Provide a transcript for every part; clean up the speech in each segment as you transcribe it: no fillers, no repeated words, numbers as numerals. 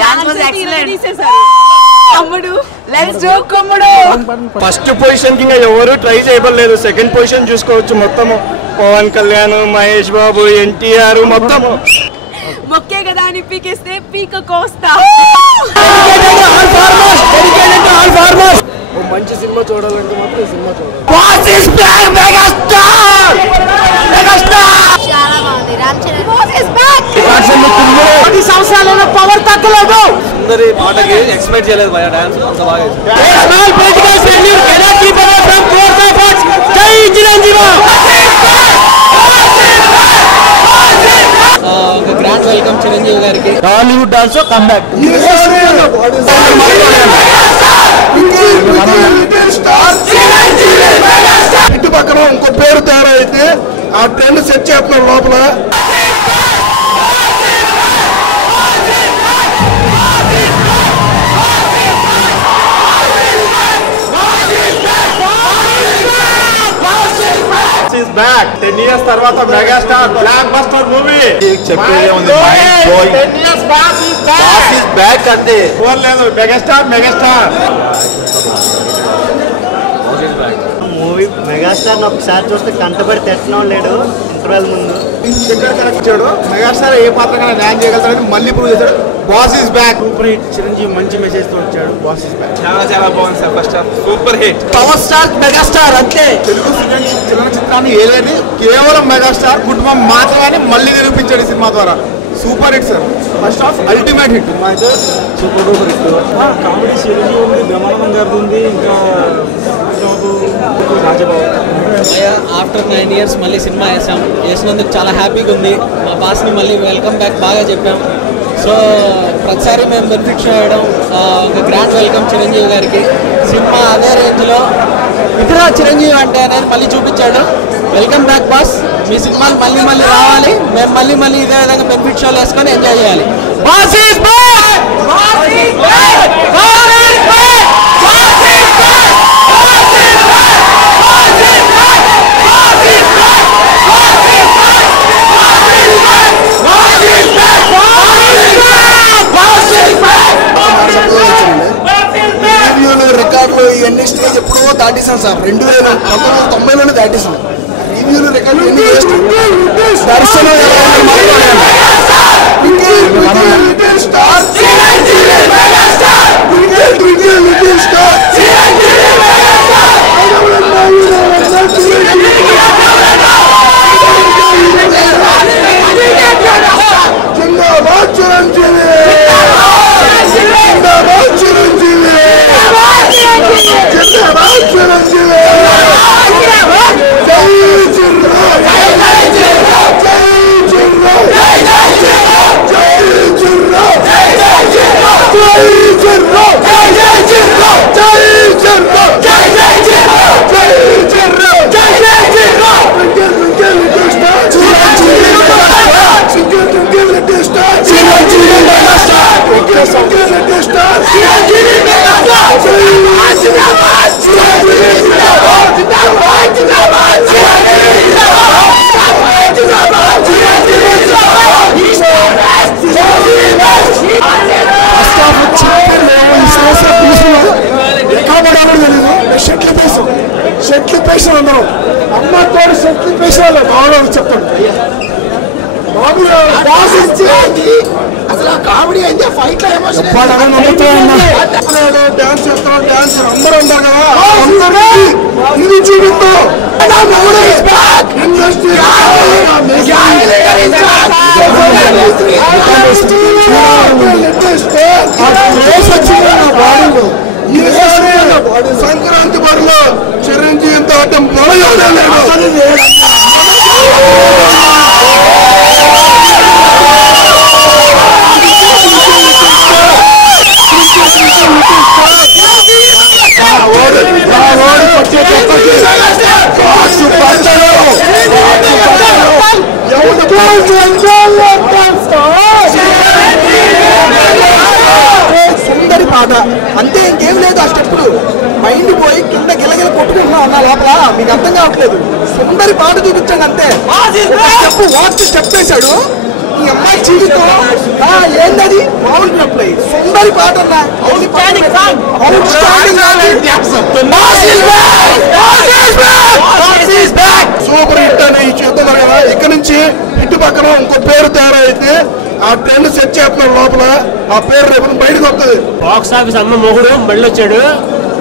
Dance was excellent తమ్ముడు let's do కొమ్ముడు first position కి ఇంకా ఎవరు ట్రై చేయబడలేదు సెకండ్ పొజిషన్ చూసుకోవచ్చు మొత్తం పవన్ కళ్యాణ్ మహేష్ బాబు ఎన్టీఆర్ మొత్తం మొక్కే కదా అని పీకేస్తే పీక కోస్తా మంచి సినిమా చూడాలంటే మాత్రం ఈ సినిమా చూడాలి చాలా బాగుంది రామ్ చరణ్ సంవత్సరాల పవర్ తగ్గలేదు సుందరి పాటకి ఎక్స్పెక్ట్ చేయలేదు భయ డాన్స్ అంత బాగా గ్రాండ్ వెల్కమ్ చిరంజీవి గారికి హాలీవుడ్ డాన్స్ కమ్బ్యాక్ ఇటు పక్కన ఇంకో పేరు తయారు అయితే ఆ ట్రెండ్ సెట్ చేస్తున్నారు లోపల is back 10 years తర్వాత మెగాస్టార్ బ్లాక్ బస్టర్ మూవీ చెప్పేదే ఉంది mind blowing 10 years boss is back అంటే పోలేదు మెగాస్టార్ మూవీ మెగాస్టార్ ఒకసారి చూస్తే కంటపడి తెట్టడం లేడు ఇంటర్వెల్ ముందు వచ్చాడు మెగాస్టార్ ఏ పాత్రగా న్యాయం చేయగలుగుతాడని మళ్ళీ ప్రూవ్ చేశాడు boss is back super hit Chiranjeevi మంచి మెసేజ్ తో వచ్చాడు బాస్ ఇస్ బ్యాక్ చాలా బాగుంది sir first half super hit power star megastar అంతే తెలుగు చలనచిత్రాన్ని ఏలేని కేవలం మెగాస్టార్ కుటుంబం మాత్రమే మళ్ళీ నిరూపించాడు ఈ సినిమా ద్వారా super hit sir first half ultimate hit cinema అయితే super duper hit comedy Chiranjeevi ఉంది బ్రహ్మానందం గారిది ఉంది ఇంకా రాజబాబు ఆఫ్టర్ 9 years మళ్ళీ సినిమా వేసినందుకు చాలా హ్యాపీగా ఉంది మా బాస్ని మళ్ళీ వెల్కమ్ బ్యాక్ బాగా చెప్పాం సో ప్రతిసారి మేము బెనిఫిట్ చేయడం ఒక గ్రాండ్ వెల్కమ్ చిరంజీవి గారికి సినిమా అదే రేంజ్లో ఇతర చిరంజీవి అంటే అనేది మళ్ళీ చూపించాడు వెల్కమ్ బ్యాక్ బాస్ మీ సినిమాలు మళ్ళీ రావాలి మేము మళ్ళీ ఇదే విధంగా బెనిఫిట్ షోలు వేసుకొని ఎంజాయ్ చేయాలి boss is back boss is back boss is back boss is back రికార్డులు ఇవన్నీ స్టేజ్ ఎప్పుడో దాటేసాను సార్ 1990లోనే దాటేసాను రివ్యూలు రికార్డులు ఎన్ని దర్శనం షెట్లు పేషన్ అందరం అమ్మ తోడు షెట్లు పేషన్ బాగున్నాడు చెప్తాడు అసలు కామెడీ అయితే ఫైట్ డాన్స్ చేస్తాడు డాన్స్ అందరూ ఉంటారు కదా అందరూ ఇది చూపిస్తాం సంక్రాంతి బరిలో చిరంజీవి తో సుందరి పాట అంతే ఇంకేం లేదు ఆ స్టెప్పులు మైండ్ పోయి కింద గిలగిల కొట్టుకుంటున్నాం అన్న లోపల మీకు అర్థం కావట్లేదు సుందరి పాట చూపించండి అంతే స్టెప్ వేశాడు ఈ అమ్మాయి జీవితం ఏందది మామూలు సినిమా ఇంకో పేరు తయారు అయితే ఆ ట్రెండ్ సెట్ చేస్తున్నారు లోపల. ఆ పేరు రేపు బయటకు వస్తుంది. బాక్స్ ఆఫీస్ అమ్మ మొగుడు మళ్ళీ వచ్చాడు.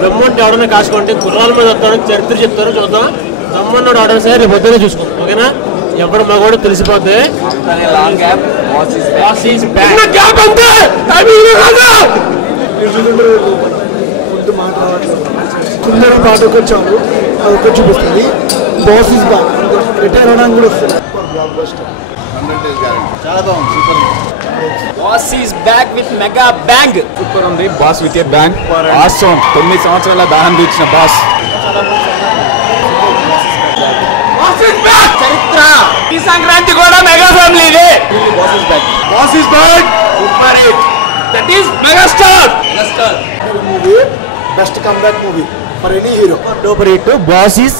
దమ్ముంటే ఎవడన్నా కాసుకుంటే గుర్రాల మీద వస్తాడు, చరిత్ర చెప్తారు, చూద్దాం. దమ్మున్నాడు ఆడడం సరే రేపు పొద్దునే చూసుకో, ఓకేనా? ఎవడు మగవాడు తెలిసిపోద్ది. కుందరి పాటకు వచ్చాము, అది ఒకటి చూపిస్తుంది. బాస్ ఇస్ బ్యాక్ రిటైర్ అవడానికి కూడా వస్తుంది. చాలా బాగుంది, super. Boss is back with mega bang. Super ఉంది boss with a bang. Awesome 9 సంవత్సరాల దాహం తీర్చిన బాస్. చరిత్ర ఈ సంక్రాంతి కూడా మెగా ఫ్యామిలీదే. Boss is back. Super hit. That is megastar. Movie best comeback movie for any hero. Super hit. Boss is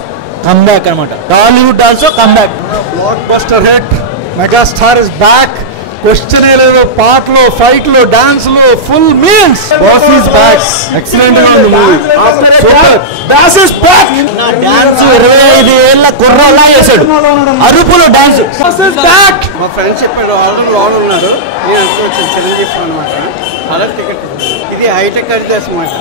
comeback అన్నమాట. Tollywood also comeback. Blockbuster hit. Megastar is back. Question లేదు. పాటలు, ఫైట్లు, డాన్స్లు, full meals. Boss is back. Excellent గా ఉంది movie. Super. Boss is back. Dance 25 ఏళ్ల కుర్రలా చేశాడు. అరుపులు డాన్స్. Boss is back. మా ఫ్రెండ్స్ చెప్పాడు ఆల్రెడీ లోన్ ఉన్నారు. నేను అనుకోవచ్చు చిరంజీవి అనమాట. అలా టికెట్ ఇది హైటెక్ హరిదాస్ అనమాట.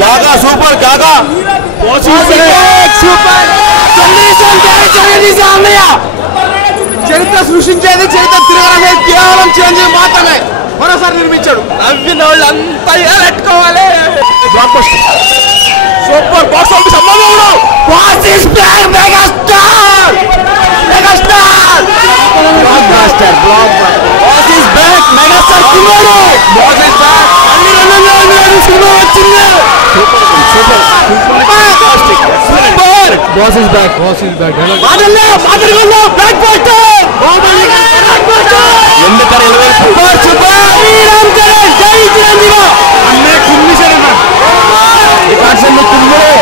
గాగా సూపర్. గాగా చరిత్ర సృష్టించేది, చరిత్ర తిరగడమే కేవలం చిరంజీవి మాత్రమే. మరోసారి నిర్మించాడు. నవ్విన వాళ్ళంతా ఎలెట్టుకోవాలి. Blockbuster. Super. Box office అమ్మవాడు. Boss is back. Megastar. Megastar. Blockbuster. Boss is back. Megastar కుమారు. Boss is back. అన్ని రంగాల్లో సినిమా వచ్చింది. Super. Boss is back. Boss is back. మాదరిగొల్లో బ్లాక్ బస్టర్. ఎందుకని సూపర్. సూపర్. శ్రీరామ్ చరణ్. జై చిరంజీవి. అన్నీ కుమ్మిశారు. Records అన్ని కుమ్మిరే.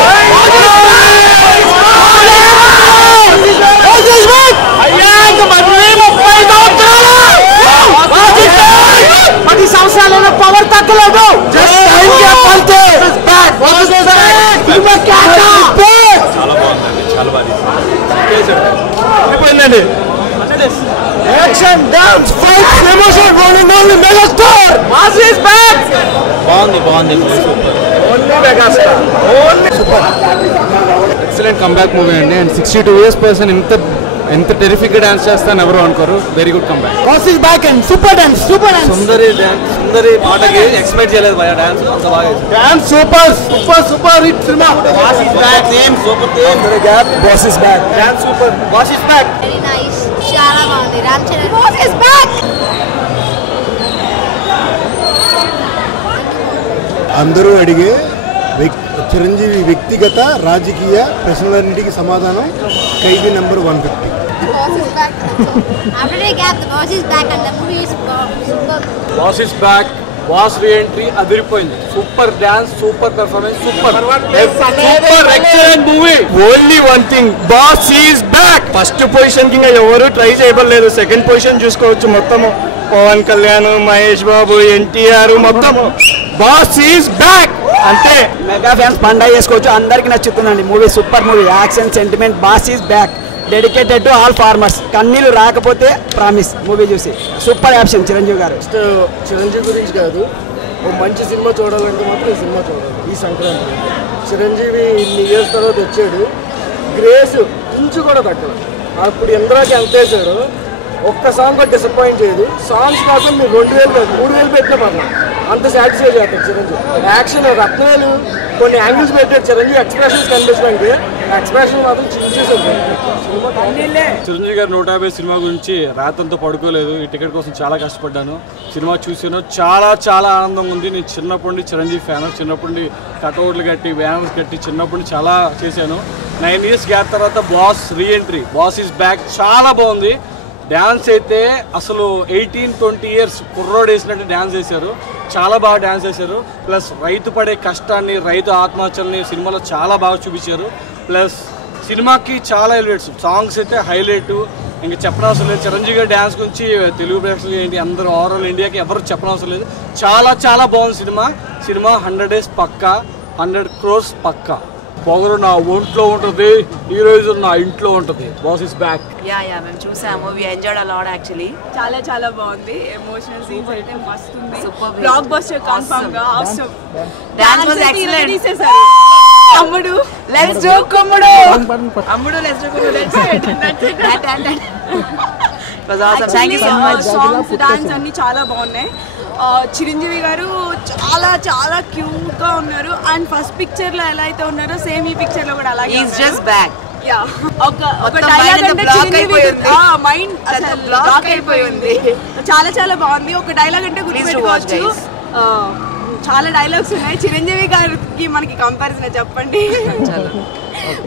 అయ్యా ఇంక మళ్ళీ 30 సంవత్సరాలు. 10 సంవత్సరాలైనా పవర్ తగ్గలేదు. జస్ట్ టైం గ్యాప్ అంతే. చాలా బాగుందండి, చాలా బాగా అయిపోయిందండి. Action, dance, fight, emotion, rolling only megastar. Boss is back. బాగుంది బాగుంది. Only megastar. Only super. Excellent comeback movie అండి. అండ్ 62 years పర్సన్ ఎంత టెరిఫిక్ గా డాన్స్ చేస్తాను ఎవరు అనుకోరు. Very good comeback. Boss is back and super dance. Super dance. సుందరి పాటకి ఎక్స్పెక్ట్ చేయలేదు భయ. డాన్స్ అంత బాగా డాన్స్ సూపర్. సూపర్ హిట్ సినిమా. Boss is back. Name super theme. Boss is back. Dance super. Boss is back. Very nice. చాలా బాగుంది. Ram Charan boss is back. అందరూ అడిగే చిరంజీవి వ్యక్తిగత రాజకీయ ప్రశ్నలన్నిటికీ సమాధానం ఖైదీ number 150. Boss is back. After a gap, the boss is back and the movie is super. Boss is back. Boss re entry అదిరిపోయింది. Super dance, super performance, super excellent movie. Only one thing, boss is back. First position కి ఎవరు try చేయబడలేదు. Second position చూసుకోవచ్చు. మొత్తం పవన్ కళ్యాణ్, మహేష్ బాబు, ఎన్టీఆర్ మొత్తం boss is back అంటే mega fans పండగ చేసుకోవచ్చు. అందరికి నచ్చుతుందండి movie. Super movie. Action, sentiment. Boss is back. Dedicated to all farmers. కన్నీళ్ళు రాకపోతే ప్రామిస్ మూవీ చూసి సూపర్ యాక్షన్ చిరంజీవి గారు. చిరంజీవి గురించి కాదు, ఓ మంచి సినిమా చూడాలంటే మాత్రం ఈ సినిమా చూడాలి. ఈ సంక్రాంతి చిరంజీవి ఇన్ని ఇయర్స్ తర్వాత వచ్చాడు. గ్రేస్ ఇంచు కూడా తగ్గదు. అప్పుడు ఇంద్రాకి ఎంత వేసాడు, ఒక్క సాంగ్ కూడా డిసప్పాయింట్ చేయదు. సాంగ్స్ కోసం మీరు 2000 3000 పెట్టినా పర్లేదు, అంత సాటిస్ఫై చేస్తారు చిరంజీవి. యాక్షన్ రత్నాలు కొన్ని యాంగిల్స్ పెట్టాడు చిరంజీవి, ఎక్స్ప్రెషన్స్ కనిపించడానికి ఎక్స్ప్రెషన్ మాత్రం చించేసాడు. చిరంజీవి గారు 150 సినిమా గురించి రాత్రంతా పడుకోలేదు. ఈ టికెట్ కోసం చాలా కష్టపడ్డాను. సినిమా చూసాను, చాలా చాలా ఆనందంగా ఉంది. నేను చిన్నప్పటి నుండి చిరంజీవి ఫ్యాన్. చిన్నప్పటి నుండి కటౌట్లు కట్టి బ్యానర్స్ కట్టి చిన్నప్పటి నుండి చాలా చేశాను. 9 ఇయర్స్ గ్యాప్ తర్వాత boss reentry, boss is back చాలా బాగుంది. డ్యాన్స్ అయితే అసలు 18-20 ఇయర్స్ కుర్రోడు వేసినట్టు డ్యాన్స్ చేశారు. చాలా బాగా డ్యాన్స్ చేశారు. ప్లస్ రైతు పడే కష్టాన్ని, రైతు ఆత్మహత్యల్ని సినిమాలో చాలా బాగా చూపించారు. ప్లస్ సినిమాకి చాలా హైలైట్స్, సాంగ్స్ అయితే హైలైట్. ఇంకా చెప్పనవసరం లేదు. చిరంజీవి గారి డ్యాన్స్ గురించి తెలుగు ప్రేక్షకులు ఏంటి అందరూ ఓవరాల్ ఇండియాకి ఎవరు చెప్పనవసరం లేదు. చాలా చాలా బాగుంది సినిమా. 100 days పక్కా, 100 crores పక్కా. పొగరు నా ఒంట్లో ఉంటుంది, హీరోయిజం నా ఇంట్లో ఉంటుంది. Boss is back. యా మేము చూసాము. We enjoyed a lot actually. చాలా చాలా బాగుంది. ఎమోషనల్ సీన్స్ అయితే మస్త్ ఉంది. బ్లాక్ బస్టర్ కన్ఫర్మ్ గా. Awesome dance was excellent. అమ్ముడు లెట్స్ డూ కొమ్ముడు. అమ్ముడు లెట్స్ డూ కొమ్ముడు. That was awesome. Thank you so much. Songs dance అన్ని చాలా బాగున్నాయి. చిరంజీవి గారు చాలా చాలా క్యూట్ గా ఉన్నారు. అండ్ ఫస్ట్ పిక్చర్ లో ఎలా అయితే ఉన్నారో సేమ్ ఈ పిక్చర్ లో కూడా అలాగే. Is just back. యా ఒక డైలాగ్ అంటే చిరంజీవి మైండ్ అసలు బ్లాక్ అయిపోయింది. చాలా చాలా బాగుంది. ఒక డైలాగ్ అంటే గుర్తుపెట్టుకోవచ్చు. చాలా డైలాగ్స్ ఉన్నాయి. చిరంజీవి గారికి మనకి కంపారిజన్ చెప్పండి.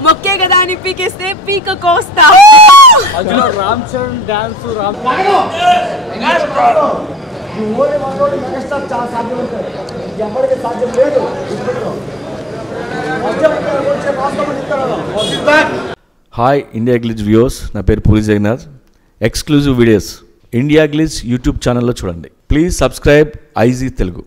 మొక్కే కదా అని పీకేస్తే పీక కోస్తా. Ram Charan dance hi India glitz viewers, నా పేరు Puri Jagannadh. Exclusive videos India glitz YouTube ఛానల్లో చూడండి. Please subscribe IG Telugu.